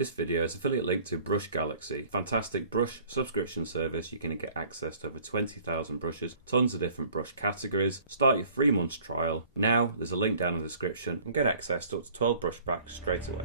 This video is affiliate link to Brush Galaxy, fantastic brush subscription service. You can get access to over 20,000 brushes, tons of different brush categories. Start your 3 months trial. Now there's a link down in the description and get access to up to 12 brush packs straight away.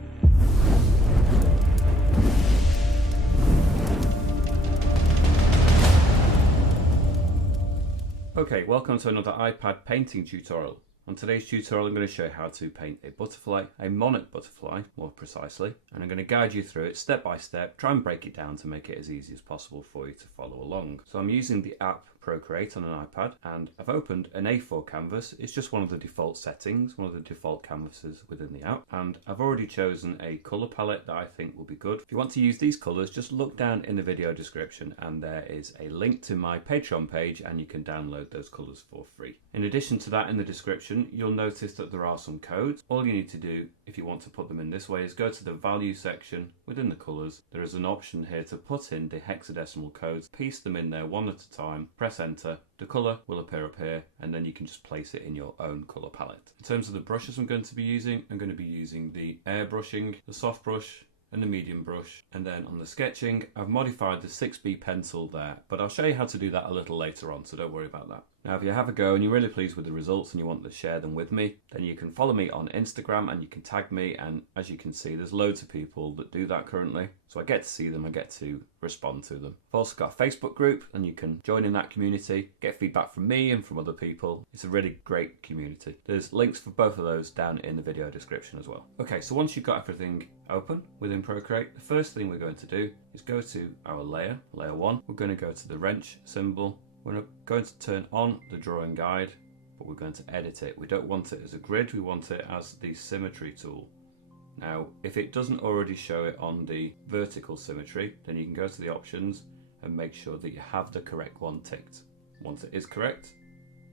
Okay, welcome to another iPad painting tutorial. On today's tutorial I'm going to show you how to paint a butterfly, a monarch butterfly more precisely, and I'm going to guide you through it step by step, try and break it down to make it as easy as possible for you to follow along. So I'm using the app Procreate on an iPad, and I've opened an A4 canvas. It's just one of the default settings, one of the default canvases within the app, and I've already chosen a colour palette that I think will be good. If you want to use these colours, just look down in the video description and there is a link to my Patreon page and you can download those colours for free. In addition to that, in the description you'll notice that there are some codes. All you need to do if you want to put them in this way is go to the value section within the colours. There is an option here to put in the hexadecimal codes, piece them in there one at a time, press enter, the colour will appear up here, and then you can just place it in your own colour palette. In terms of the brushes I'm going to be using the airbrushing, the soft brush and the medium brush, and then on the sketching I've modified the 6B pencil there, but I'll show you how to do that a little later on, so don't worry about that. Now if you have a go and you're really pleased with the results and you want to share them with me, then you can follow me on Instagram and you can tag me, and as you can see there's loads of people that do that currently, so I get to see them, I get to respond to them. I've also got a Facebook group and you can join in that community, get feedback from me and from other people. It's a really great community. There's links for both of those down in the video description as well. Okay, so once you've got everything open within Procreate, the first thing we're going to do is go to our layer 1. We're going to go to the wrench symbol. We're not going to turn on the drawing guide, but we're going to edit it. We don't want it as a grid, we want it as the symmetry tool. Now, if it doesn't already show it on the vertical symmetry, then you can go to the options and make sure that you have the correct one ticked. Once it is correct,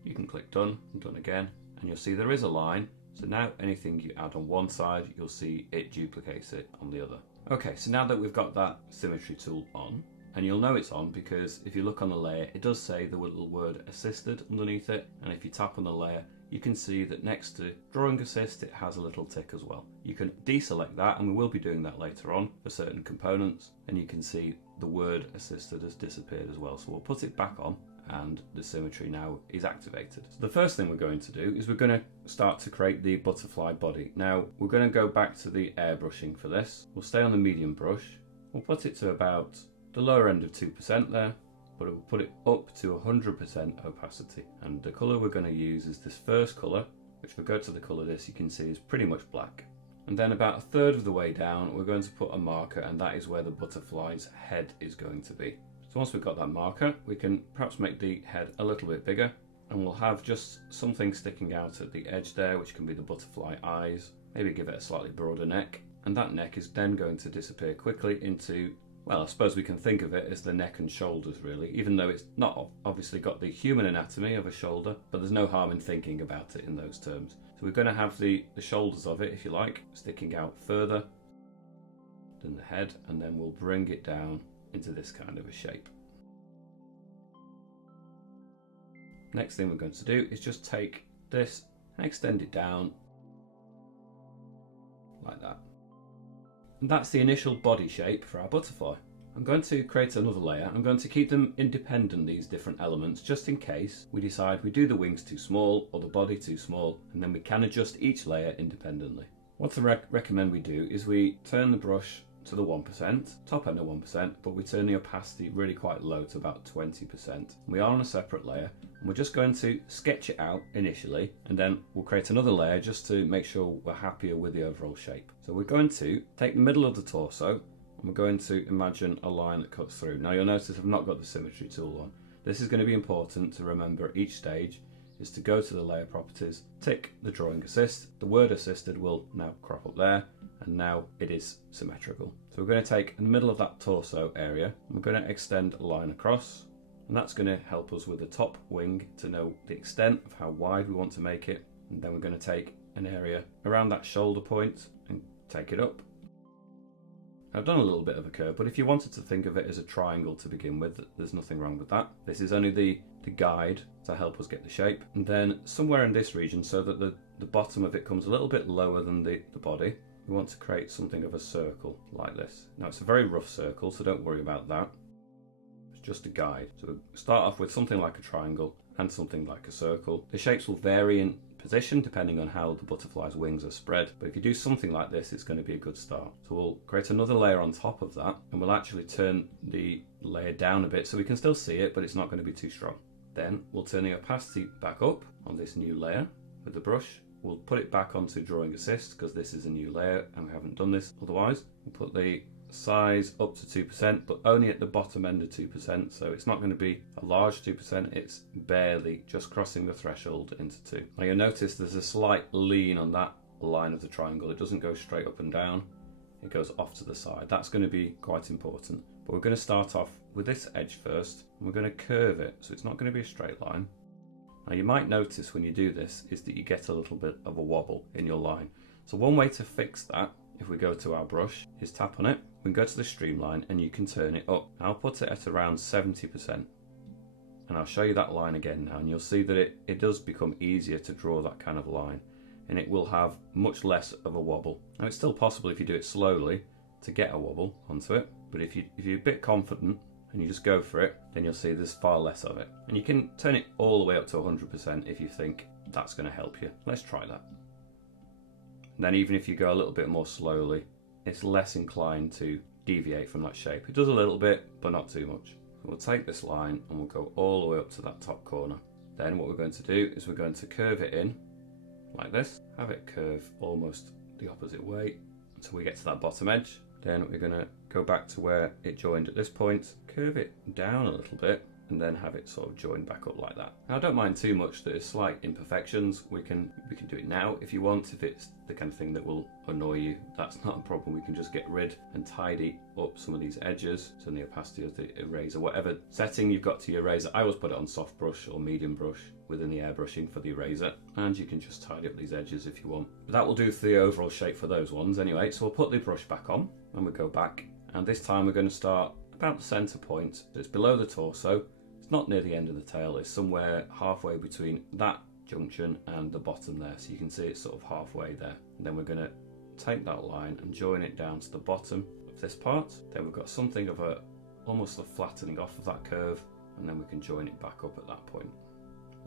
you can click done and done again, and you'll see there is a line. So now anything you add on one side, you'll see it duplicates it on the other. Okay, so now that we've got that symmetry tool on, and you'll know it's on because if you look on the layer, it does say the little word assisted underneath it, and if you tap on the layer, you can see that next to drawing assist, it has a little tick as well. You can deselect that, and we will be doing that later on for certain components, and you can see the word assisted has disappeared as well. So we'll put it back on, and the symmetry now is activated. So the first thing we're going to do is we're going to start to create the butterfly body. Now we're going to go back to the airbrushing for this. We'll stay on the medium brush. We'll put it to about the lower end of 2% there, but we'll put it up to 100% opacity. And the colour we're going to use is this first colour, which if we go to the colour this, you can see is pretty much black. And then about a third of the way down, we're going to put a marker, and that is where the butterfly's head is going to be. So once we've got that marker, we can perhaps make the head a little bit bigger, and we'll have just something sticking out at the edge there, which can be the butterfly eyes. Maybe give it a slightly broader neck, and that neck is then going to disappear quickly into, well, I suppose we can think of it as the neck and shoulders really, even though it's not obviously got the human anatomy of a shoulder, but there's no harm in thinking about it in those terms. So we're going to have the shoulders of it, if you like, sticking out further than the head, and then we'll bring it down into this kind of a shape. Next thing we're going to do is just take this and extend it down like that. And that's the initial body shape for our butterfly. I'm going to create another layer. I'm going to keep them independent, these different elements, just in case we decide we do the wings too small or the body too small, and then we can adjust each layer independently. What I recommend we do is we turn the brush to the 1%, top end of 1%, but we turn the opacity really quite low to about 20%. We are on a separate layer, and we're just going to sketch it out initially, and then we'll create another layer just to make sure we're happier with the overall shape. So we're going to take the middle of the torso, and we're going to imagine a line that cuts through. Now you'll notice I've not got the symmetry tool on. This is going to be important to remember at each stage, is to go to the layer properties, tick the drawing assist, the word assisted will now crop up there, and now it is symmetrical. So we're going to take in the middle of that torso area, and we're going to extend a line across, and that's going to help us with the top wing to know the extent of how wide we want to make it. And then we're going to take an area around that shoulder point and take it up. I've done a little bit of a curve, but if you wanted to think of it as a triangle to begin with, there's nothing wrong with that. This is only the guide to help us get the shape. And then somewhere in this region, so that the bottom of it comes a little bit lower than the body, we want to create something of a circle like this. Now it's a very rough circle, so don't worry about that. It's just a guide. So we'll start off with something like a triangle and something like a circle. The shapes will vary in position depending on how the butterfly's wings are spread, but if you do something like this, it's going to be a good start. So we'll create another layer on top of that, and we'll actually turn the layer down a bit so we can still see it, but it's not going to be too strong. Then we'll turn the opacity back up on this new layer with the brush. We'll put it back onto drawing assist because this is a new layer and we haven't done this otherwise. We'll put the size up to 2%, but only at the bottom end of 2%, so it's not going to be a large 2%, it's barely just crossing the threshold into 2. Now you'll notice there's a slight lean on that line of the triangle. It doesn't go straight up and down, it goes off to the side. That's going to be quite important. But we're going to start off with this edge first, and we're going to curve it, so it's not going to be a straight line. Now you might notice when you do this is that you get a little bit of a wobble in your line. So one way to fix that, if we go to our brush, is tap on it, we can go to the streamline and you can turn it up. I'll put it at around 70%. And I'll show you that line again now, and you'll see that it does become easier to draw that kind of line, and it will have much less of a wobble. Now it's still possible if you do it slowly to get a wobble onto it, but if you're a bit confident and you just go for it, then you'll see there's far less of it. And you can turn it all the way up to 100% if you think that's going to help you. Let's try that. And then even if you go a little bit more slowly, it's less inclined to deviate from that shape. It does a little bit, but not too much. We'll take this line and we'll go all the way up to that top corner. Then what we're going to do is we're going to curve it in like this, have it curve almost the opposite way until we get to that bottom edge. Then we're going to go back to where it joined at this point, curve it down a little bit, and then have it sort of join back up like that. Now I don't mind too much that there's slight imperfections. We can do it now if you want. If it's the kind of thing that will annoy you, that's not a problem. We can just get rid and tidy up some of these edges. So in the opacity of the eraser, whatever setting you've got to your eraser, I always put it on soft brush or medium brush within the airbrushing for the eraser, and you can just tidy up these edges if you want. But that will do for the overall shape for those ones anyway. So we'll put the brush back on and we'll go back, and this time we're going to start about the center point. So it's below the torso. It's not near the end of the tail, it's somewhere halfway between that junction and the bottom there, so you can see it's sort of halfway there. And then we're going to take that line and join it down to the bottom of this part. Then we've got something of almost a flattening off of that curve, and then we can join it back up at that point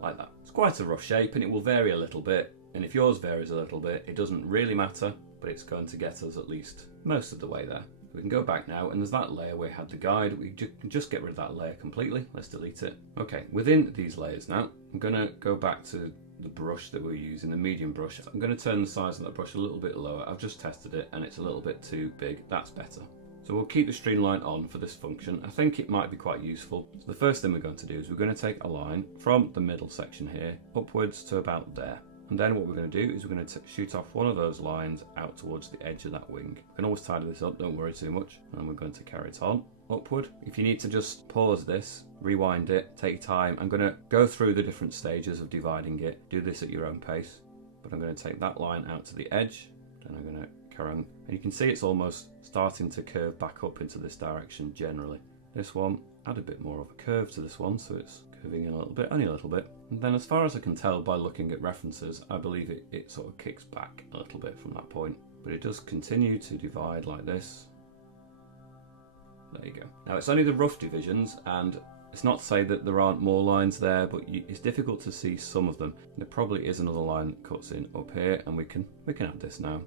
like that. It's quite a rough shape and it will vary a little bit, and if yours varies a little bit, it doesn't really matter, but it's going to get us at least most of the way there. We can go back now, and there's that layer where we had the guide. We can just get rid of that layer completely. Let's delete it. Okay, within these layers now, I'm going to go back to the brush that we're using, the medium brush. I'm going to turn the size of that brush a little bit lower. I've just tested it and it's a little bit too big. That's better. So we'll keep the streamline on for this function. I think it might be quite useful. So the first thing we're going to do is we're going to take a line from the middle section here upwards to about there. And then what we're going to do is we're going to shoot off one of those lines out towards the edge of that wing. We can always tidy this up, don't worry too much. And we're going to carry it on upward. If you need to just pause this, rewind it, take your time. I'm going to go through the different stages of dividing it. Do this at your own pace. But I'm going to take that line out to the edge. Then I'm going to carry on. And you can see it's almost starting to curve back up into this direction generally. This one, add a bit more of a curve to this one, so it's curving in a little bit, only a little bit. And then as far as I can tell by looking at references, I believe it sort of kicks back a little bit from that point. But it does continue to divide like this. There you go. Now it's only the rough divisions, and it's not to say that there aren't more lines there, but it's difficult to see some of them. There probably is another line that cuts in up here, and we can add this now.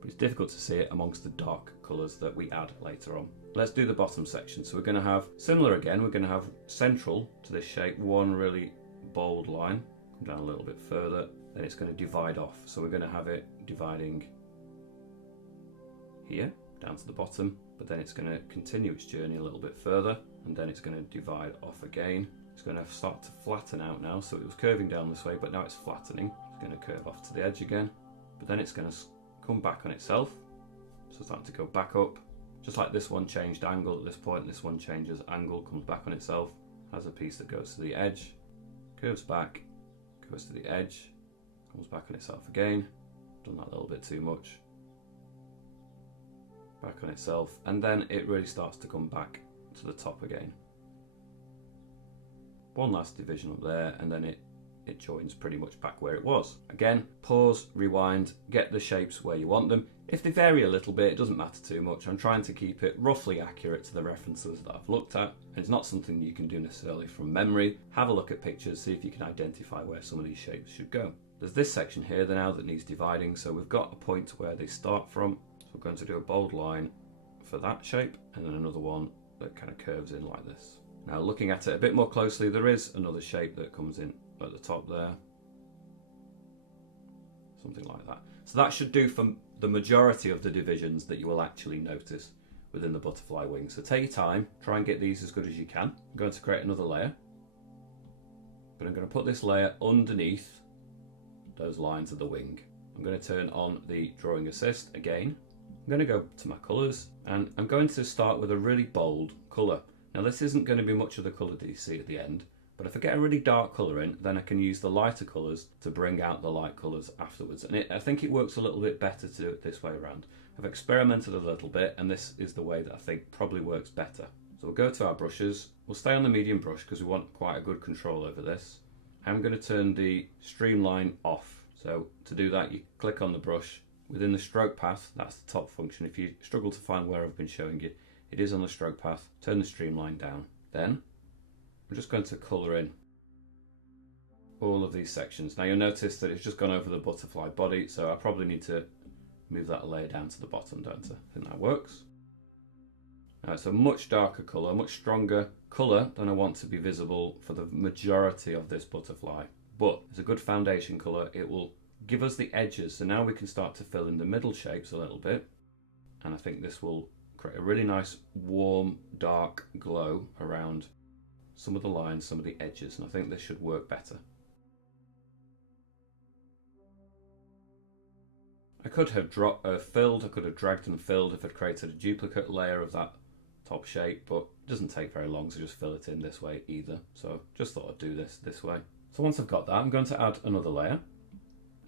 But it's difficult to see it amongst the dark colours that we add later on. Let's do the bottom section. So we're going to have, similar again, we're going to have central to this shape, one really bold line, come down a little bit further, then it's going to divide off. So we're going to have it dividing here, down to the bottom, but then it's going to continue its journey a little bit further, and then it's going to divide off again. It's going to start to flatten out now, so it was curving down this way, but now it's flattening. It's going to curve off to the edge again, but then it's going to come back on itself, so it's starting to go back up. Just like this one changed angle at this point, this one changes angle, comes back on itself, has a piece that goes to the edge, curves back, goes to the edge, comes back on itself again, done that a little bit too much, back on itself, and then it really starts to come back to the top again. One last division up there, and then it it joins pretty much back where it was. Again, pause, rewind, get the shapes where you want them. If they vary a little bit, it doesn't matter too much. I'm trying to keep it roughly accurate to the references that I've looked at. It's not something you can do necessarily from memory. Have a look at pictures, see if you can identify where some of these shapes should go. There's this section here now that needs dividing, so we've got a point where they start from. So we're going to do a bold line for that shape, and then another one that kind of curves in like this. Now looking at it a bit more closely, there is another shape that comes in at the top there. Something like that. So that should do for the majority of the divisions that you will actually notice within the butterfly wing. So take your time, try and get these as good as you can. I'm going to create another layer, but I'm going to put this layer underneath those lines of the wing. I'm going to turn on the drawing assist again. I'm going to go to my colours, and I'm going to start with a really bold colour. Now this isn't going to be much of the colour that you see at the end, but if I get a really dark colour in, then I can use the lighter colours to bring out the light colours afterwards. And I think it works a little bit better to do it this way around. I've experimented a little bit, and this is the way that I think probably works better. So we'll go to our brushes. We'll stay on the medium brush because we want quite a good control over this. I'm going to turn the streamline off. So to do that, you click on the brush. Within the stroke path, that's the top function. If you struggle to find where I've been showing you, it is on the stroke path. Turn the streamline down. Then I'm just going to colour in all of these sections. Now you'll notice that it's just gone over the butterfly body, so I probably need to move that layer down to the bottom, don't I? I think that works. Now it's a much darker colour, much stronger colour than I want to be visible for the majority of this butterfly. But it's a good foundation colour. It will give us the edges, so now we can start to fill in the middle shapes a little bit, and I think this will create a really nice warm dark glow around some of the lines, some of the edges, and I think this should work better. I could have filled, I could have dragged and filled if I'd created a duplicate layer of that top shape, but it doesn't take very long to just fill it in this way either, so just thought I'd do this way. So once I've got that, I'm going to add another layer.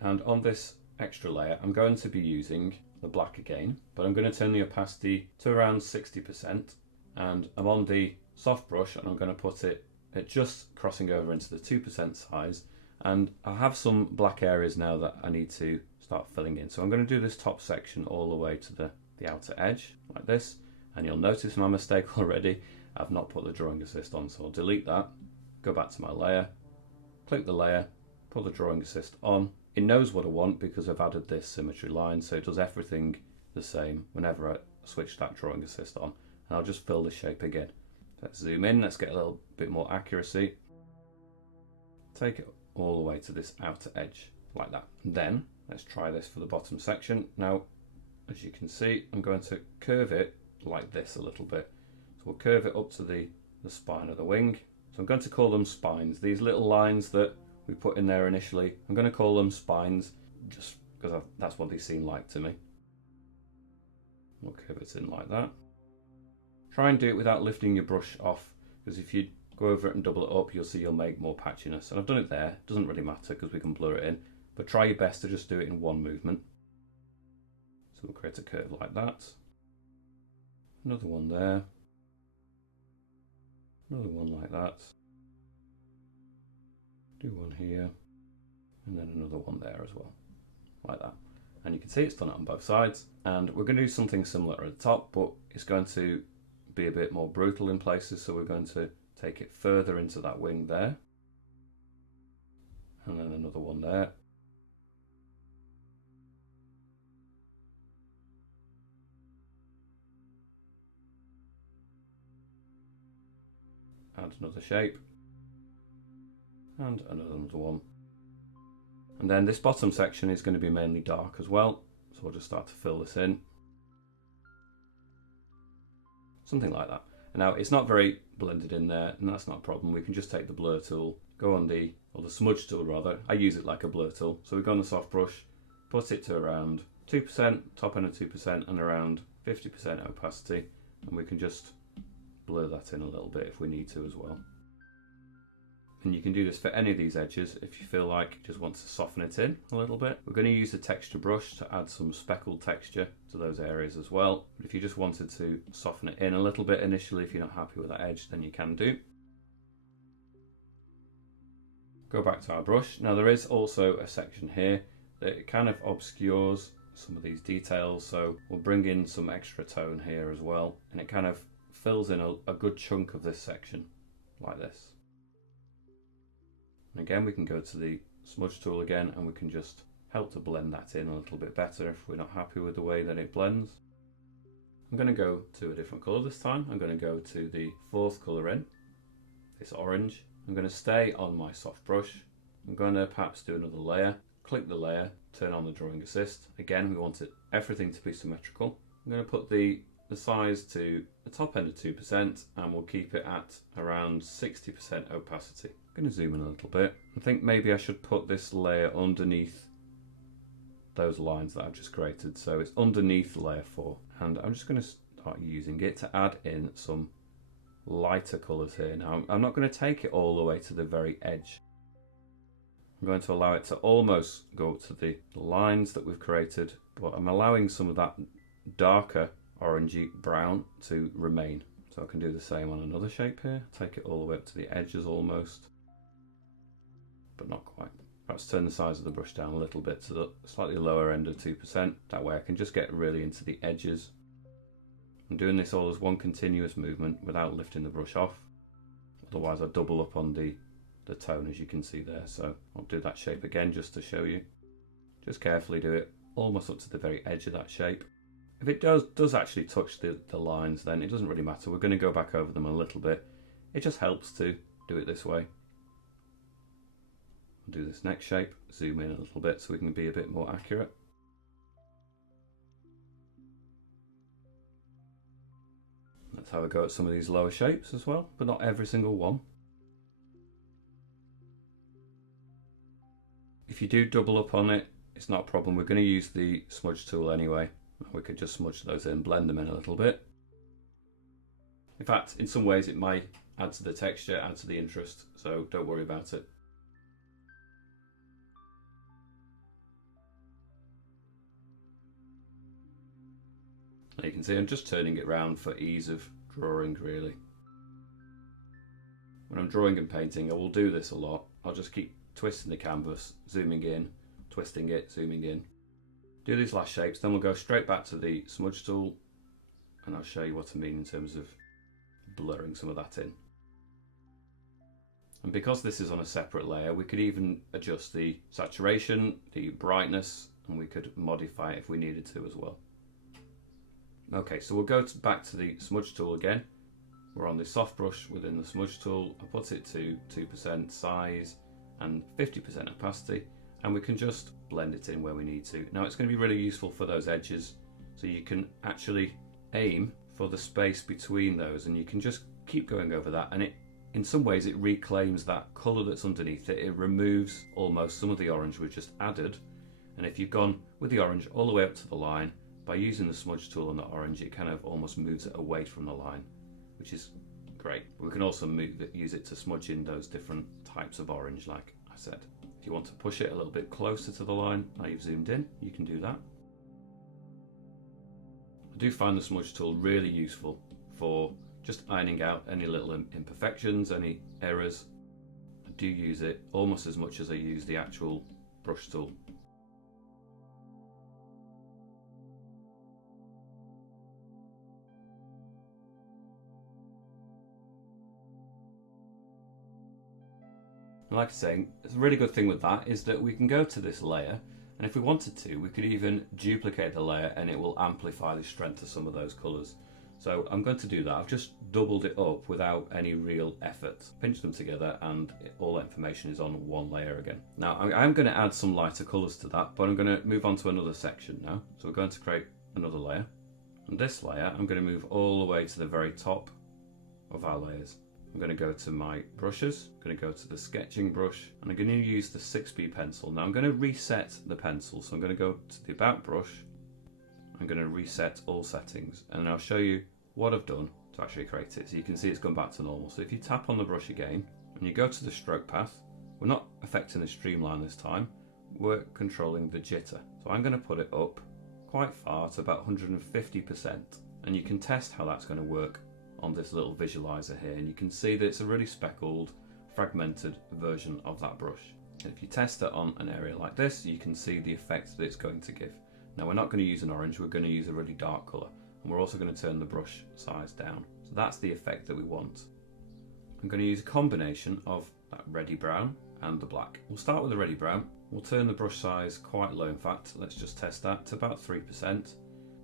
And on this extra layer, I'm going to be using the black again, but I'm going to turn the opacity to around 60%. And I'm on the soft brush, and I'm going to put it at just crossing over into the 2% size. And I have some black areas now that I need to start filling in. So I'm going to do this top section all the way to the outer edge, like this. And you'll notice my mistake already. I've not put the drawing assist on, so I'll delete that. Go back to my layer, click the layer, put the drawing assist on. It knows what I want because I've added this symmetry line, so it does everything the same whenever I switch that drawing assist on. And I'll just fill the shape again. Let's zoom in, let's get a little bit more accuracy. Take it all the way to this outer edge, like that. And then, let's try this for the bottom section. Now, as you can see, I'm going to curve it like this a little bit. So we'll curve it up to the spine of the wing. So I'm going to call them spines. These little lines that we put in there initially, I'm going to call them spines just because that's what they seem like to me. We'll curve it in like that. Try and do it without lifting your brush off, because if you go over it and double it up, you'll see you'll make more patchiness. And I've done it there, it doesn't really matter because we can blur it in, but try your best to just do it in one movement. So we'll create a curve like that. Another one there. Another one like that. Do one here, and then another one there as well, like that. And you can see it's done it on both sides. And we're going to do something similar at the top, but it's going to be a bit more brutal in places, so we're going to take it further into that wing there, and then another one there. Add another shape. And another one. And then this bottom section is going to be mainly dark as well, so we'll just start to fill this in. Something like that. And now it's not very blended in there, and that's not a problem. We can just take the blur tool, go on the smudge tool rather. I use it like a blur tool. So we go on the soft brush, put it to around 2%, top end of 2%, and around 50% opacity, and we can just blur that in a little bit if we need to as well. And you can do this for any of these edges if you feel like you just want to soften it in a little bit. We're going to use the texture brush to add some speckled texture to those areas as well. But if you just wanted to soften it in a little bit initially, if you're not happy with that edge, then you can do. Go back to our brush. Now there is also a section here that kind of obscures some of these details, so we'll bring in some extra tone here as well, and it kind of fills in a good chunk of this section like this. And again, we can go to the smudge tool again, and we can just help to blend that in a little bit better if we're not happy with the way that it blends. I'm going to go to a different colour this time. I'm going to go to the fourth colour in, this orange. I'm going to stay on my soft brush. I'm going to perhaps do another layer, click the layer, turn on the drawing assist. Again, we want everything to be symmetrical. I'm going to put the size to the top end of 2%, and we'll keep it at around 60% opacity. I'm going to zoom in a little bit. I think maybe I should put this layer underneath those lines that I've just created. So it's underneath layer 4, and I'm just going to start using it to add in some lighter colours here. Now I'm not going to take it all the way to the very edge. I'm going to allow it to almost go up to the lines that we've created, but I'm allowing some of that darker orangey brown to remain. So I can do the same on another shape here, take it all the way up to the edges almost, but not quite. Perhaps turn the size of the brush down a little bit to the slightly lower end of 2%. That way I can just get really into the edges. I'm doing this all as one continuous movement without lifting the brush off. Otherwise I double up on the tone, as you can see there. So I'll do that shape again just to show you. Just carefully do it almost up to the very edge of that shape. If it does actually touch the lines, then it doesn't really matter. We're going to go back over them a little bit. It just helps to do it this way. I'll do this next shape, zoom in a little bit so we can be a bit more accurate. Let's have a go at some of these lower shapes as well, but not every single one. If you do double up on it, it's not a problem. We're going to use the smudge tool anyway. We could just smudge those in, blend them in a little bit. In fact, in some ways it might add to the texture, add to the interest, so don't worry about it. You can see I'm just turning it around for ease of drawing, really. When I'm drawing and painting, I will do this a lot. I'll just keep twisting the canvas, zooming in, twisting it, zooming in. Do these last shapes, then we'll go straight back to the smudge tool, and I'll show you what I mean in terms of blurring some of that in. And because this is on a separate layer, we could even adjust the saturation, the brightness, and we could modify it if we needed to as well. Okay, so we'll go back to the smudge tool again. We're on the soft brush within the smudge tool. I put it to 2% size and 50% opacity, and we can just blend it in where we need to. Now it's going to be really useful for those edges, so you can actually aim for the space between those, and you can just keep going over that, and in some ways it reclaims that colour that's underneath it. It removes almost some of the orange we've just added, and if you've gone with the orange all the way up to the line, by using the smudge tool on the orange, it kind of almost moves it away from the line, which is great. We can also use it to smudge in those different types of orange, like I said. If you want to push it a little bit closer to the line, now you've zoomed in, you can do that. I do find the smudge tool really useful for just ironing out any little imperfections, any errors. I do use it almost as much as I use the actual brush tool. Like I was saying, it's a really good thing with that is that we can go to this layer, and if we wanted to, we could even duplicate the layer and it will amplify the strength of some of those colours. So I'm going to do that. I've just doubled it up without any real effort. Pinch them together and all that information is on one layer again. Now I'm going to add some lighter colours to that, but I'm going to move on to another section now. So we're going to create another layer. And this layer, I'm going to move all the way to the very top of our layers. I'm going to go to my brushes, I'm going to go to the sketching brush, and I'm going to use the 6B pencil. Now I'm going to reset the pencil, so I'm going to go to the About brush, I'm going to reset all settings, and I'll show you what I've done to actually create it. So you can see it's gone back to normal. So if you tap on the brush again, and you go to the stroke path, we're not affecting the streamline this time, we're controlling the jitter. So I'm going to put it up quite far to about 150%, and you can test how that's going to work on this little visualizer here, and you can see that it's a really speckled, fragmented version of that brush. And if you test it on an area like this, you can see the effect that it's going to give. Now we're not going to use an orange, we're going to use a really dark colour, and we're also going to turn the brush size down. So that's the effect that we want. I'm going to use a combination of that reddy brown and the black. We'll start with the reddy brown. We'll turn the brush size quite low, in fact. Let's just test that to about 3%.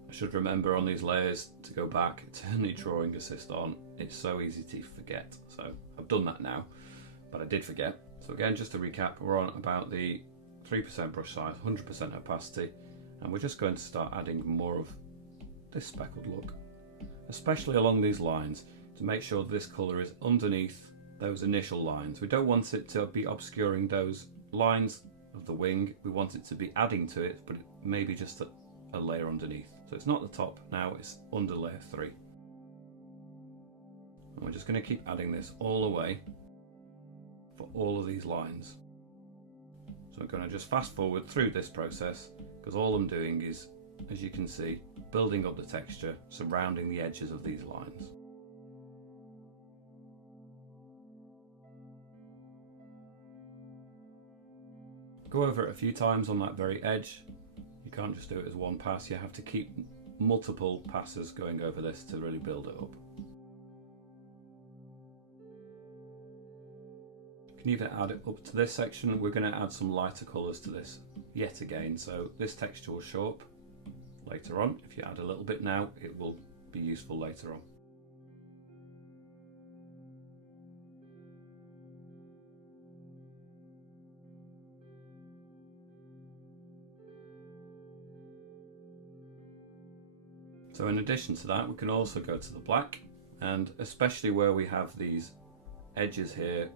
I should remember on these layers to go back, turn the drawing assist on. It's so easy to forget. So I've done that now, but I did forget. So again, just to recap, we're on about the 3% brush size, 100% opacity, and we're just going to start adding more of this speckled look, especially along these lines, to make sure this colour is underneath those initial lines. We don't want it to be obscuring those lines of the wing. We want it to be adding to it, but maybe just a layer underneath. So it's not the top now, it's under layer 3. And we're just going to keep adding this all the way for all of these lines. So I'm going to just fast forward through this process, because all I'm doing is, as you can see, building up the texture surrounding the edges of these lines. Go over it a few times on that very edge. You can't just do it as one pass, you have to keep multiple passes going over this to really build it up. You can even add it up to this section. We're going to add some lighter colours to this yet again, so this texture will show up later on. If you add a little bit now, it will be useful later on. So in addition to that, we can also go to the black, and especially where we have these edges here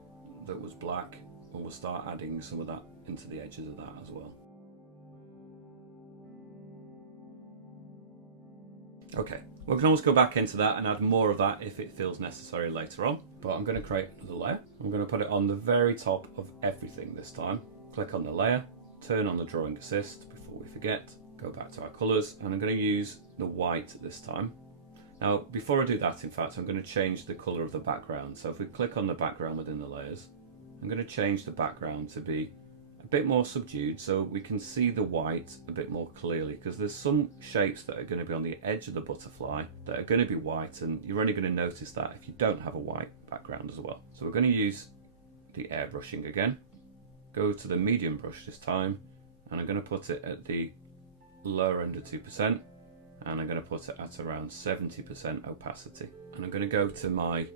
that was black, we'll start adding some of that into the edges of that as well. Okay, we can always go back into that and add more of that if it feels necessary later on, but I'm going to create another layer. I'm going to put it on the very top of everything this time. Click on the layer, turn on the drawing assist before we forget, go back to our colours, and I'm going to use the white this time. Now before I do that, in fact, I'm going to change the colour of the background. So if we click on the background within the layers, I'm going to change the background to be a bit more subdued so we can see the white a bit more clearly, because there's some shapes that are going to be on the edge of the butterfly that are going to be white, and you're only going to notice that if you don't have a white background as well. So we're going to use the airbrushing again, go to the medium brush this time, and I'm going to put it at the lower end of 2%, and I'm going to put it at around 70% opacity. And I'm going to go to my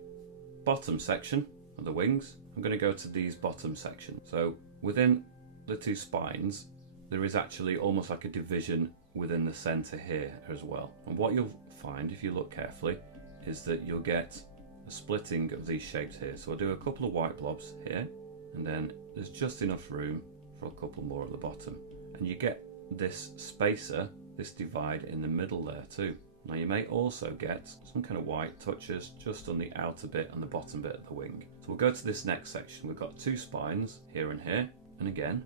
bottom section of the wings. I'm going to go to these bottom sections. So within the two spines, there is actually almost like a division within the center here as well. And what you'll find if you look carefully is that you'll get a splitting of these shapes here. So I'll do a couple of white blobs here, and then there's just enough room for a couple more at the bottom. And you get this spacer, this divide in the middle there too. Now you may also get some kind of white touches just on the outer bit and the bottom bit of the wing. So we'll go to this next section. We've got two spines here and here, and again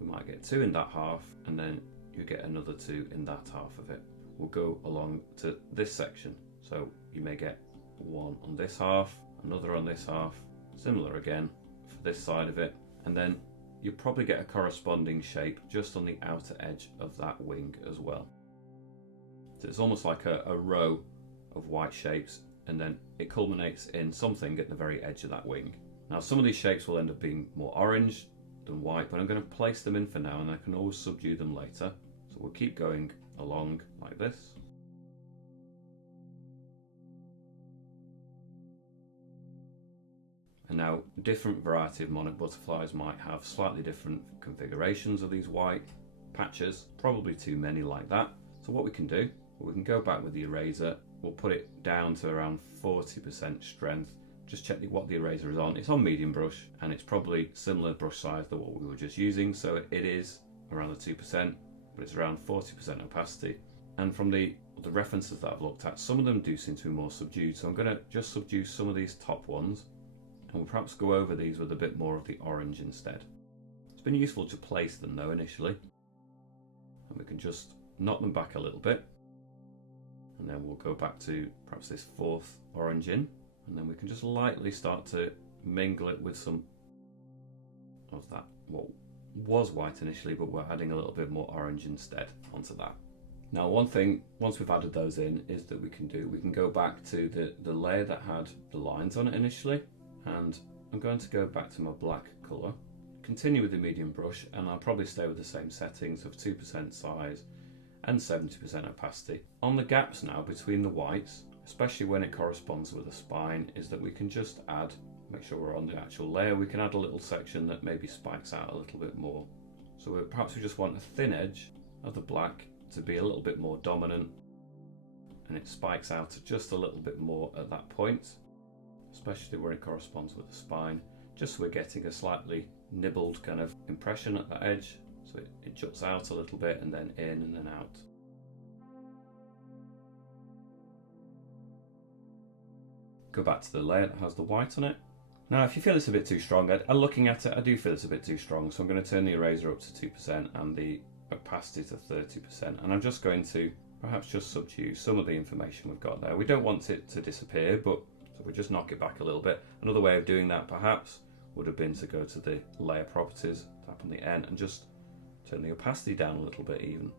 we might get two in that half, and then you get another two in that half of it. We'll go along to this section, so you may get one on this half, another on this half, similar again for this side of it, and then you'll probably get a corresponding shape just on the outer edge of that wing as well. So it's almost like a row of white shapes, and then it culminates in something at the very edge of that wing. Now some of these shapes will end up being more orange than white, but I'm going to place them in for now, and I can always subdue them later. So we'll keep going along like this. And now different variety of monarch butterflies might have slightly different configurations of these white patches, probably too many like that. So what we can do, we can go back with the eraser, we'll put it down to around 40% strength. Just check what the eraser is on. It's on medium brush, and it's probably similar brush size to what we were just using, so it is around the 2%, but it's around 40% opacity. And from the references that I've looked at, some of them do seem to be more subdued, so I'm going to just subdue some of these top ones, and we'll perhaps go over these with a bit more of the orange instead. It's been useful to place them though initially, and we can just knock them back a little bit, and then we'll go back to perhaps this fourth orange in, and then we can just lightly start to mingle it with some of that, what was white initially, but we're adding a little bit more orange instead onto that. Now, one thing, once we've added those in, is that we can go back to the layer that had the lines on it initially, and I'm going to go back to my black colour, continue with the medium brush, and I'll probably stay with the same settings of 2% size and 70% opacity. On the gaps now between the whites, especially when it corresponds with a spine, is that we can just add, make sure we're on the actual layer, we can add a little section that maybe spikes out a little bit more. So perhaps we just want a thin edge of the black to be a little bit more dominant, and it spikes out just a little bit more at that point, especially where it corresponds with the spine, just so we're getting a slightly nibbled kind of impression at that edge, so it juts out a little bit and then in and then out. Go back to the layer that has the white on it. Now, if you feel it's a bit too strong, looking at it, I do feel it's a bit too strong, so I'm going to turn the eraser up to 2% and the opacity to 30%, and I'm just going to perhaps just subdue some of the information we've got there. We don't want it to disappear, but so we just knock it back a little bit. Another way of doing that perhaps would have been to go to the layer properties, tap on the N, and just turn the opacity down a little bit even.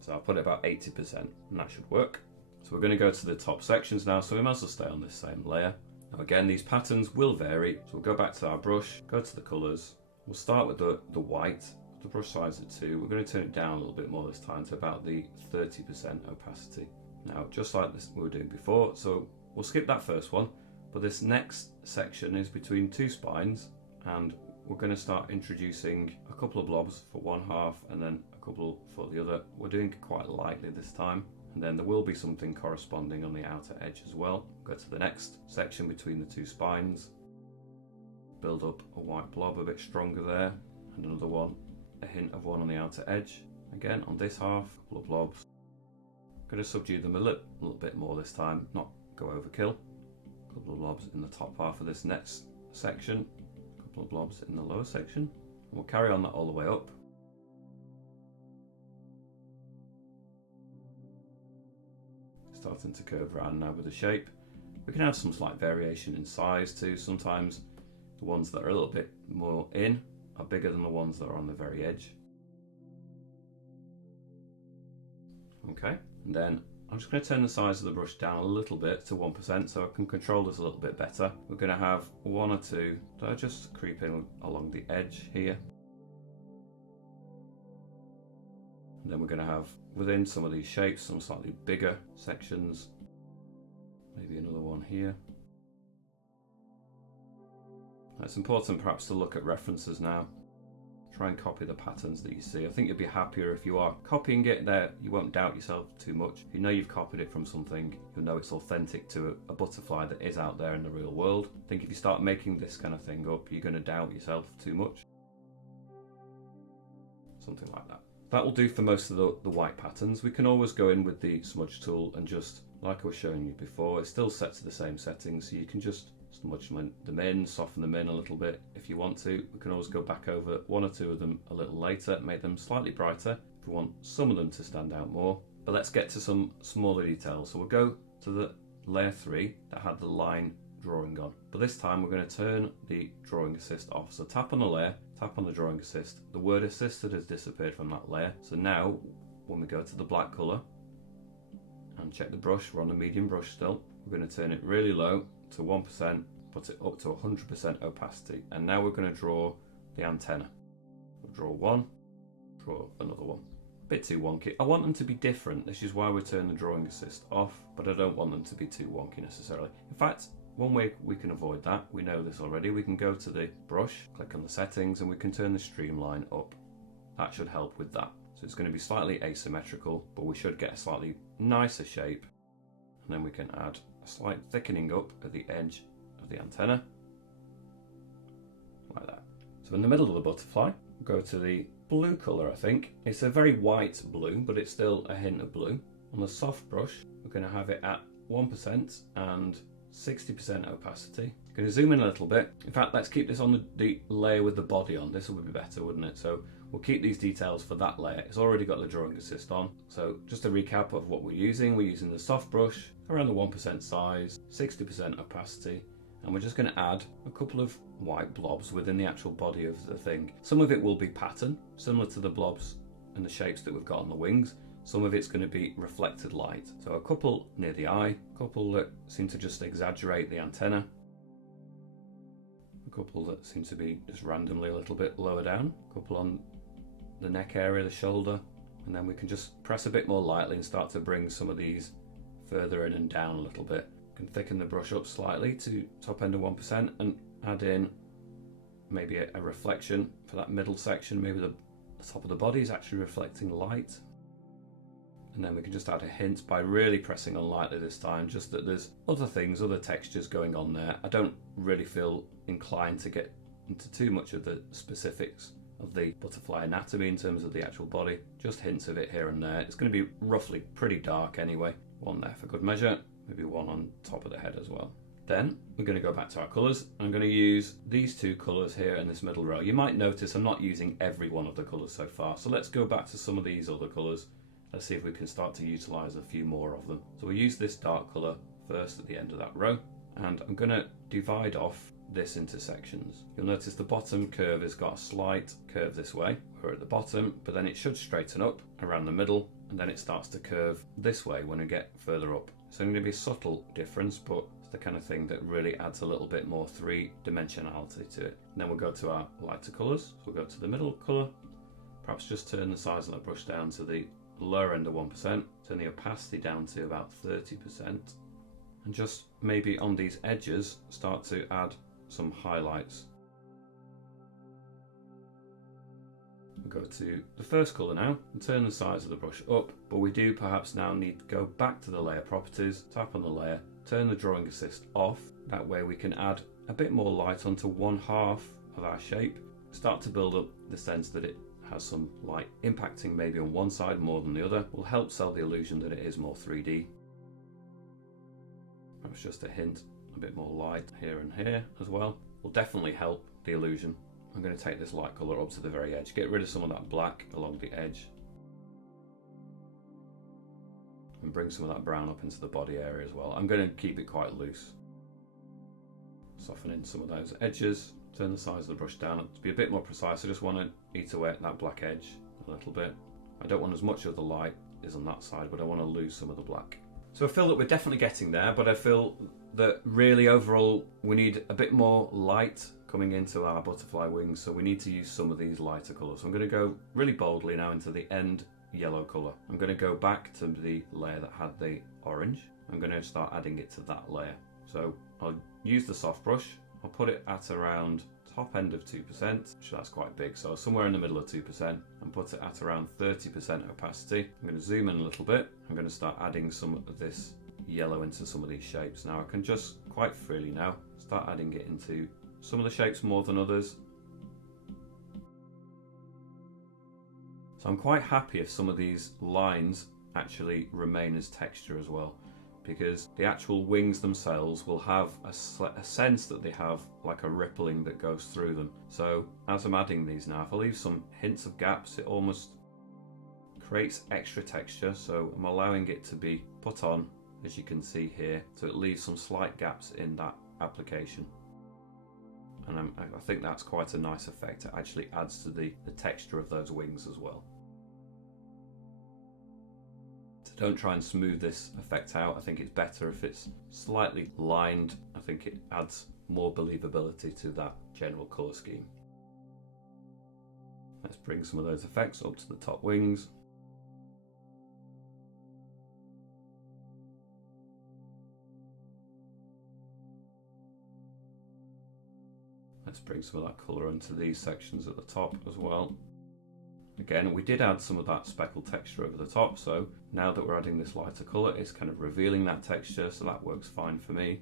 So I'll put it about 80%, and that should work. So we're going to go to the top sections now, so we might as well stay on this same layer. Now again, these patterns will vary, so we'll go back to our brush, go to the colours. We'll start with the white, the brush size at 2. We're going to turn it down a little bit more this time to about the 30% opacity. Now, just like this we were doing before, so we'll skip that first one, but this next section is between two spines, and we're going to start introducing a couple of blobs for one half and then a couple for the other. We're doing it quite lightly this time, and then there will be something corresponding on the outer edge as well. Go to the next section between the two spines, build up a white blob a bit stronger there, and another one, a hint of one on the outer edge. Again, on this half, a couple of blobs. I'm going to subdue them a little bit more this time, not go overkill. A couple of blobs in the top half of this next section, a couple of blobs in the lower section. And we'll carry on that all the way up. Starting to curve around now with the shape. We can have some slight variation in size too. Sometimes the ones that are a little bit more in are bigger than the ones that are on the very edge. Okay, and then I'm just going to turn the size of the brush down a little bit to 1% so I can control this a little bit better. We're going to have one or two that are just creeping along the edge here. And then we're going to have within some of these shapes some slightly bigger sections. Maybe another one here. It's important perhaps to look at references now. Try and copy the patterns that you see. I think you'll be happier if you are copying it there. You won't doubt yourself too much. If you know you've copied it from something, you'll know it's authentic to a butterfly that is out there in the real world. I think if you start making this kind of thing up, you're going to doubt yourself too much. Something like that. That will do for most of the white patterns. We can always go in with the smudge tool and just, like I was showing you before, it's still set to the same settings, so you can just smudge them in, soften them in a little bit if you want to. We can always go back over one or two of them a little later, make them slightly brighter if we want some of them to stand out more. But let's get to some smaller details. So we'll go to the layer 3 that had the line drawing on. But this time we're going to turn the drawing assist off. So tap on the layer, tap on the drawing assist. The word assisted has disappeared from that layer. So now when we go to the black colour and check the brush, we're on the medium brush still. We're going to turn it really low to 1%, put it up to 100% opacity. And now we're going to draw the antenna. We'll draw one, draw another one. A bit too wonky. I want them to be different. This is why we turn the drawing assist off, but I don't want them to be too wonky necessarily. In fact, one way we can avoid that, we know this already, we can go to the brush, click on the settings, and we can turn the streamline up. That should help with that. So it's going to be slightly asymmetrical, but we should get a slightly nicer shape. And then we can add a slight thickening up at the edge of the antenna, like that. So in the middle of the butterfly, we'll go to the blue colour, I think. It's a very white blue, but it's still a hint of blue. On the soft brush, we're going to have it at 1% and 60% opacity. I'm going to zoom in a little bit. In fact, let's keep this on the layer with the body on. This would be better, wouldn't it? So we'll keep these details for that layer. It's already got the drawing assist on. So just a recap of what we're using the soft brush, around the 1% size, 60% opacity, and we're just going to add a couple of white blobs within the actual body of the thing. Some of it will be pattern, similar to the blobs and the shapes that we've got on the wings. Some of it's going to be reflected light. So a couple near the eye, a couple that seem to just exaggerate the antenna, a couple that seem to be just randomly a little bit lower down, a couple on the neck area, the shoulder, and then we can just press a bit more lightly and start to bring some of these further in and down a little bit. Can thicken the brush up slightly to top end of 1% and add in maybe a reflection for that middle section. Maybe the top of the body is actually reflecting light, and then we can just add a hint by really pressing on lightly this time, just that there's other things, other textures going on there. I don't really feel inclined to get into too much of the specifics of the butterfly anatomy in terms of the actual body, just hints of it here and there. It's going to be roughly pretty dark anyway. One there for good measure, maybe one on top of the head as well. Then we're going to go back to our colours. I'm going to use these two colours here in this middle row. You might notice I'm not using every one of the colours so far, so let's go back to some of these other colours. Let's see if we can start to utilise a few more of them. So we'll use this dark colour first at the end of that row, and I'm going to divide off this into sections. You'll notice the bottom curve has got a slight curve this way. We're at the bottom, but then it should straighten up around the middle, and then it starts to curve this way when we get further up. So it's going to be a subtle difference, but it's the kind of thing that really adds a little bit more three-dimensionality to it. And then we'll go to our lighter colours. So we'll go to the middle colour, perhaps just turn the size of that brush down to the lower end of 1%, turn the opacity down to about 30%, and just maybe on these edges start to add some highlights. We'll go to the first colour now and turn the size of the brush up, but we do perhaps now need to go back to the layer properties, tap on the layer, turn the drawing assist off. That way we can add a bit more light onto one half of our shape, start to build up the sense that it has some light impacting maybe on one side more than the other. Will help sell the illusion that it is more 3D. Perhaps just a hint, a bit more light here and here as well. Will definitely help the illusion. I'm going to take this light colour up to the very edge, get rid of some of that black along the edge, and bring some of that brown up into the body area as well. I'm going to keep it quite loose. Soften in some of those edges, turn the size of the brush down to be a bit more precise. I just want to eat away at that black edge a little bit. I don't want as much of the light is on that side, but I want to lose some of the black. So I feel that we're definitely getting there, but I feel that really overall we need a bit more light coming into our butterfly wings, so we need to use some of these lighter colours. So I'm going to go really boldly now into the end yellow colour. I'm going to go back to the layer that had the orange. I'm going to start adding it to that layer. So I'll use the soft brush. I'll put it at around top end of 2%, which that's quite big, so somewhere in the middle of 2%, and put it at around 30% opacity. I'm going to zoom in a little bit. I'm going to start adding some of this yellow into some of these shapes. Now I can just quite freely now start adding it into some of the shapes more than others. So I'm quite happy if some of these lines actually remain as texture as well, because the actual wings themselves will have a sense that they have like a rippling that goes through them. So as I'm adding these now, if I leave some hints of gaps, it almost creates extra texture. So I'm allowing it to be put on, as you can see here, so it leaves some slight gaps in that application. And I think that's quite a nice effect. It actually adds to the texture of those wings as well. So don't try and smooth this effect out. I think it's better if it's slightly lined. I think it adds more believability to that general colour scheme. Let's bring some of those effects up to the top wings. Let's bring some of that colour into these sections at the top as well. Again, we did add some of that speckled texture over the top, so now that we're adding this lighter colour, it's kind of revealing that texture, so that works fine for me.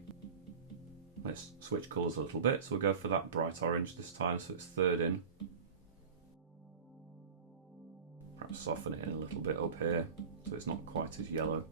Let's switch colours a little bit, so we'll go for that bright orange this time, so it's third in. Perhaps soften it in a little bit up here, so it's not quite as yellow.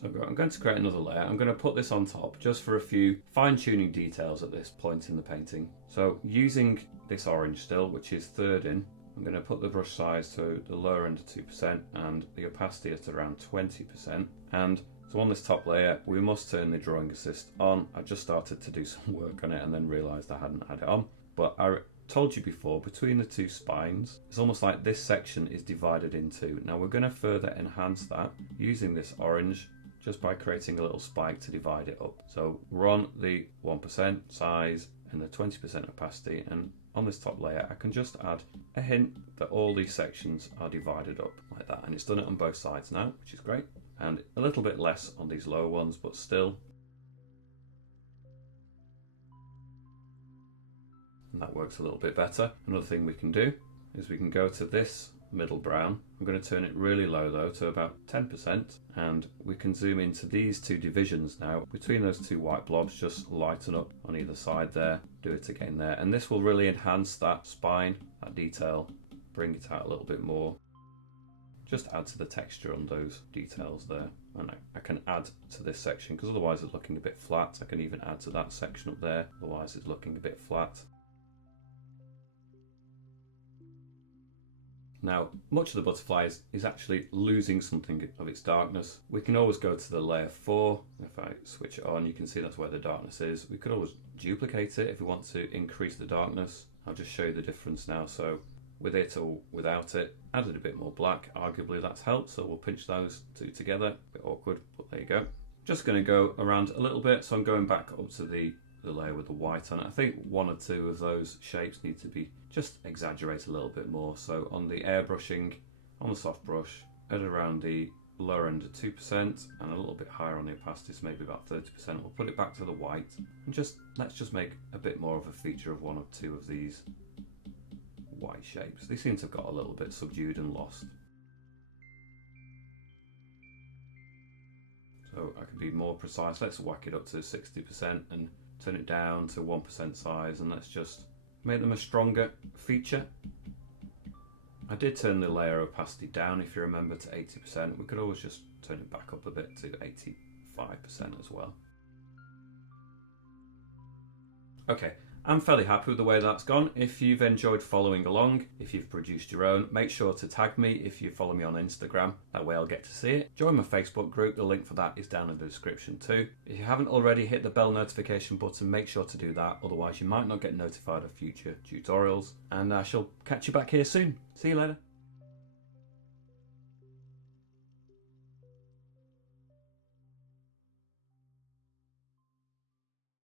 So I'm going to create another layer. I'm going to put this on top just for a few fine-tuning details at this point in the painting. So using this orange still, which is third in, I'm going to put the brush size to the lower end of 2% and the opacity at around 20%. And so on this top layer, we must turn the drawing assist on. I just started to do some work on it and then realized I hadn't had it on. But I told you before, between the two spines, it's almost like this section is divided in two. Now we're going to further enhance that using this orange, just by creating a little spike to divide it up. So we're on the 1% size and the 20% opacity, and on this top layer I can just add a hint that all these sections are divided up like that, and it's done it on both sides now, which is great, and a little bit less on these lower ones, but still. And that works a little bit better. Another thing we can do is we can go to this middle brown. I'm going to turn it really low though to about 10%, and we can zoom into these two divisions now. Between those two white blobs, just lighten up on either side there, do it again there, and this will really enhance that spine, that detail, bring it out a little bit more. Just add to the texture on those details there, and I can add to this section because otherwise it's looking a bit flat. I can even add to that section up there, otherwise it's looking a bit flat. Now, much of the butterfly is actually losing something of its darkness. We can always go to the layer 4. If I switch it on, you can see that's where the darkness is. We could always duplicate it if we want to increase the darkness. I'll just show you the difference now. So with it or without it, added a bit more black. Arguably that's helped, so we'll pinch those two together. A bit awkward, but there you go. Just going to go around a little bit. So I'm going back up to the layer with the white on it. I think one or two of those shapes need to be just exaggerate a little bit more. So on the airbrushing, on the soft brush, at around the lower end of 2% and a little bit higher on the opacity, so maybe about 30%. We'll put it back to the white and let's just make a bit more of a feature of one or two of these white shapes. They seem to have got a little bit subdued and lost. So I can be more precise. Let's whack it up to 60% and turn it down to 1% size, and let's just make them a stronger feature. I did turn the layer opacity down, if you remember, to 80%. We could always just turn it back up a bit to 85% as well. Okay, I'm fairly happy with the way that's gone. If you've enjoyed following along, if you've produced your own, make sure to tag me if you follow me on Instagram. That way I'll get to see it. Join my Facebook group, the link for that is down in the description too. If you haven't already hit the bell notification button, make sure to do that, otherwise you might not get notified of future tutorials. And I shall catch you back here soon. See you later.